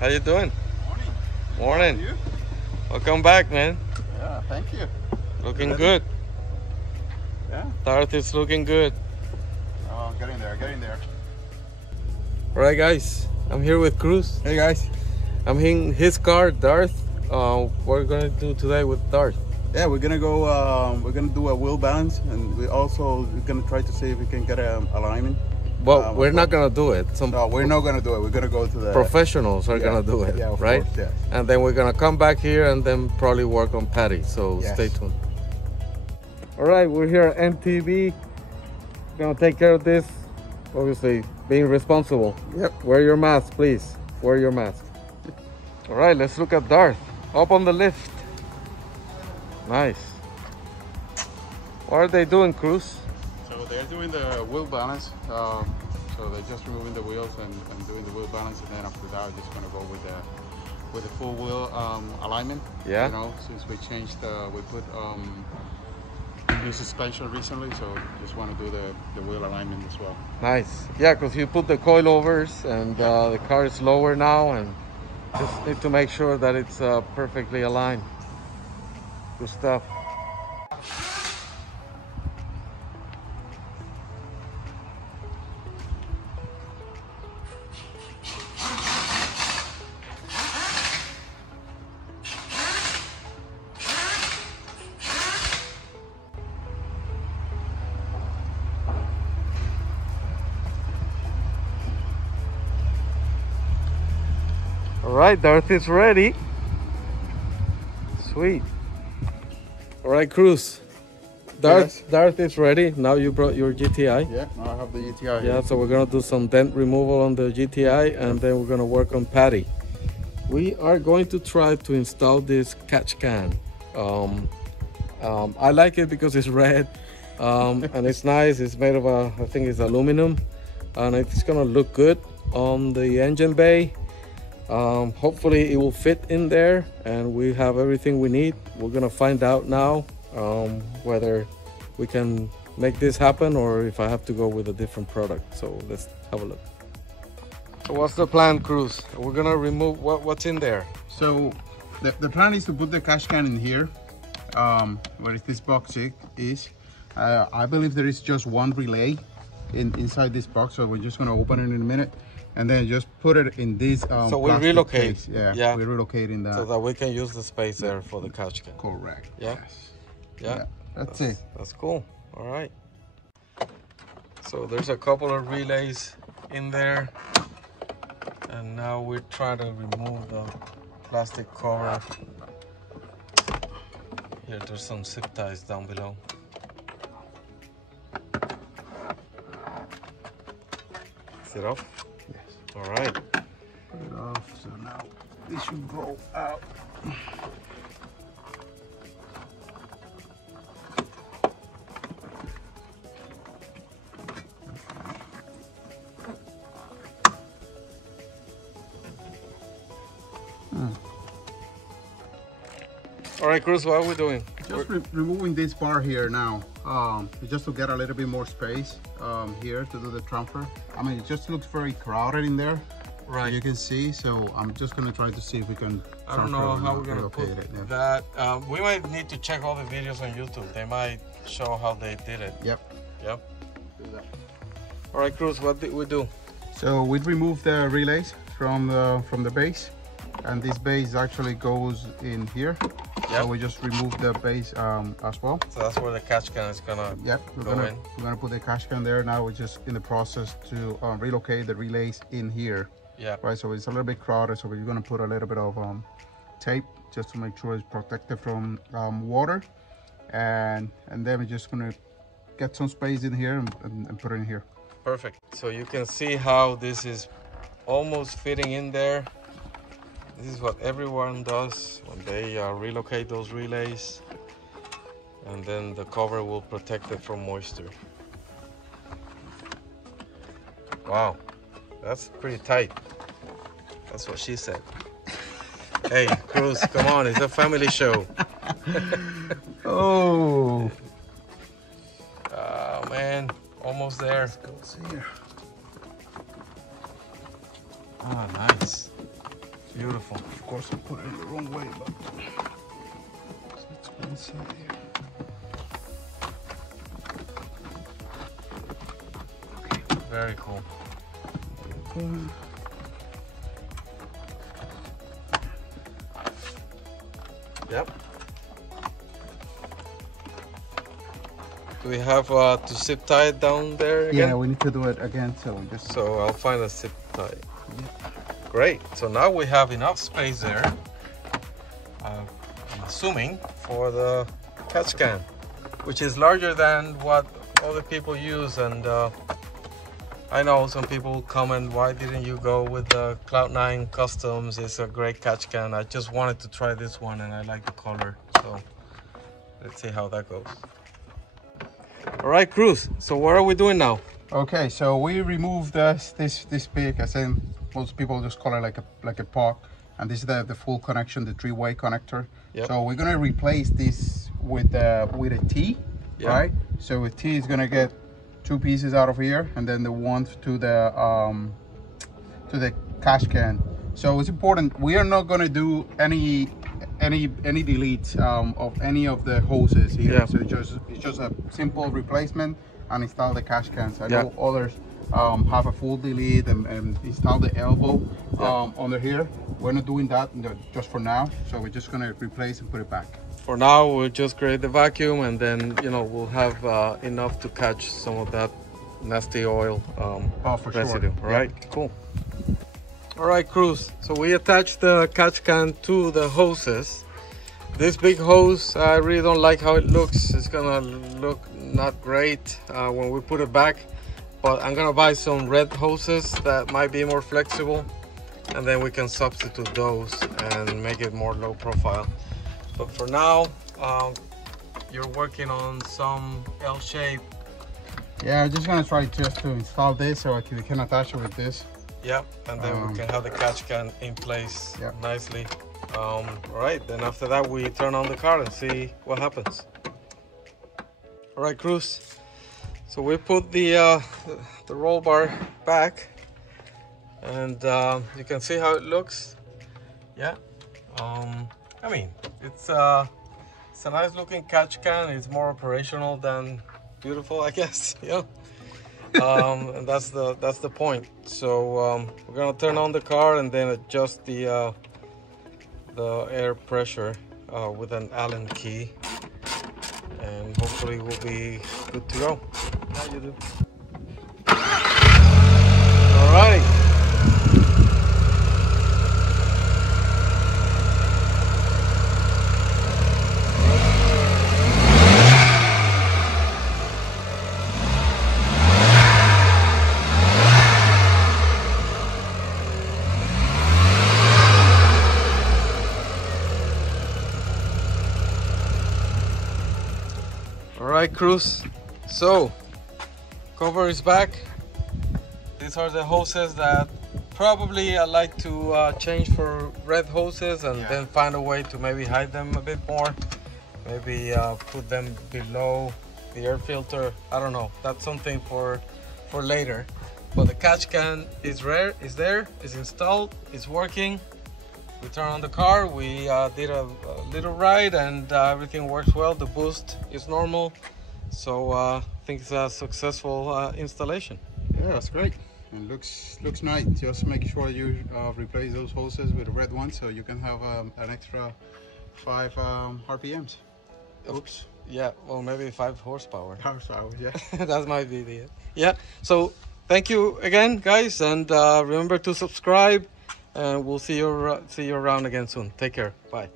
How you doing? Morning. Morning. How are you? Welcome back, man. Yeah, thank you. Looking good. Yeah. DarTTh is looking good. Oh, get in there, get in there. All right, guys. I'm here with Cruz. Hey guys. I'm in his car, DarTTh. What we're gonna do today with DarTTh? Yeah, we're gonna go. We're gonna do a wheel balance, and we're gonna try to see if we can get a alignment. Well, we're not gonna do it. No, we're not gonna do it. We're gonna go to the professionals are gonna do it, yeah, of right? course, yes. And then we're gonna come back here and then probably work on Patty. So Yes. stay tuned. All right, we're here at MTV. Gonna take care of this. Obviously, being responsible. Yep. Wear your mask, please. Wear your mask. All right, let's look at DarTTh. Up on the lift. Nice. What are they doing, Cruz? So they're doing the wheel balance. So they're just removing the wheels and doing the wheel balance, and then after that, we're just gonna go with the full wheel alignment. Yeah. You know, since we changed, we put new suspension recently, so just want to do the wheel alignment as well. Nice. Yeah, because you put the coilovers and the car is lower now, and just need to make sure that it's perfectly aligned. Good stuff. All right, DarTTh is ready. Sweet. All right, Cruz. DarTTh is ready. Now you brought your GTI. Yeah, now I have the GTI. Yeah, so we're gonna do some dent removal on the GTI, and then we're gonna work on Patty. We are going to try to install this catch can. I like it because it's red, and it's nice. It's made of I think it's aluminum, and it's gonna look good on the engine bay. Hopefully it will fit in there and we have everything we need. We're gonna find out now whether we can make this happen or if I have to go with a different product. So let's have a look. So what's the plan, Cruz? We're gonna remove what's in there. So the plan is to put the cash can in here, where this box is. I believe there is just one relay inside this box, so we're just gonna open it in a minute. And then just put it in this so we relocate case. Yeah, we're relocating that so that we can use the space there for the couch can. Correct. Yeah. Yes. Yeah, that's it. That's cool. All right, so there's a couple of relays in there, and now we're trying to remove the plastic cover. Here, there's some zip ties down below. Is it off? All right. Put it off, so now this should go out. All right, Cruz, what are we doing? Just removing this bar here now, just to get a little bit more space here to do the transfer. I mean, it just looks very crowded in there. Right. You can see, so I'm just gonna try to see if we can. I don't know how we're gonna put it. Yeah. that. We might need to check all the videos on YouTube. They might show how they did it. Yep. Yep. All right, Cruz, what did we do? So we removed the relays from the base, and this base actually goes in here. Yep. So we just remove the base as well. So that's where the catch can is gonna go in. We're gonna put the cash can there. Now we're just in the process to relocate the relays in here. Yeah. Right. So it's a little bit crowded. So we're gonna put a little bit of tape just to make sure it's protected from water, and then we're just gonna get some space in here and put it in here. Perfect. So you can see how this is almost fitting in there. This is what everyone does when they relocate those relays, and then the cover will protect it from moisture. Wow, that's pretty tight. That's what she said. Hey, Cruz, come on, it's a family show. Oh. Oh man, almost there. Let's go see here. Oh, nice. Beautiful. Of course, I put it in the wrong way, but let's go inside here. Very cool. Yep. Do we have to zip tie it down there again? Yeah, we need to do it again, so we just... So I'll find a zip tie. Great. So now we have enough space there, I'm assuming, for the catch can, which is larger than what other people use. And I know some people comment, why didn't you go with the Cloud9 Customs? It's a great catch can. I just wanted to try this one and I like the color. So let's see how that goes. All right, Cruz. So what are we doing now? Okay, so we removed this big, I think most people just call it like a pod, and this is the full connection, the three-way connector. Yep. So we're gonna replace this with a T, Yep. right? So with T is gonna get two pieces out of here, and then the one to the cash can. So it's important, we are not gonna do any deletes of any of the hoses here. Yeah. So it's just a simple replacement and install the cash cans. I know others have a full delete and install the elbow under here. We're not doing that just for now, so we're just gonna replace and put it back. For now, we'll just create the vacuum, and then we'll have enough to catch some of that nasty oil For residue. sure. All right, cool. All right, Cruz. So we attached the catch can to the hoses. This big hose, I really don't like how it looks. It's gonna look not great when we put it back, but I'm gonna buy some red hoses that might be more flexible, and then we can substitute those and make it more low profile. But for now, you're working on some L shape. Yeah, I'm just gonna try just to install this so we can attach it with this. Yep, and then we can have the catch can in place nicely. All right, then after that we turn on the car and see what happens. All right, Cruz. So we put the roll bar back, and you can see how it looks. Yeah. I mean, it's a nice looking catch can. It's more operational than beautiful, I guess. Yeah. And that's the point. So we're gonna turn on the car and then adjust the air pressure with an Allen key, and hopefully we'll be good to go. How you do? All right. Alright, Cruz, so cover is back. These are the hoses that probably I like to change for red hoses, and then find a way to maybe hide them a bit more. Maybe put them below the air filter. I don't know, that's something for later. But the catch can is there, is installed, it's working. We turn on the car, we did a little ride, and everything works well. The boost is normal, so I think it's a successful installation. Yeah, that's great. It looks nice. Just make sure you replace those hoses with the red ones, so you can have an extra 5 RPMs. Oops. Yeah, well, maybe 5 horsepower. Horsepower, yeah. That might be the yeah. So thank you again, guys, and remember to subscribe. And we'll see you around again soon. Take care. Bye.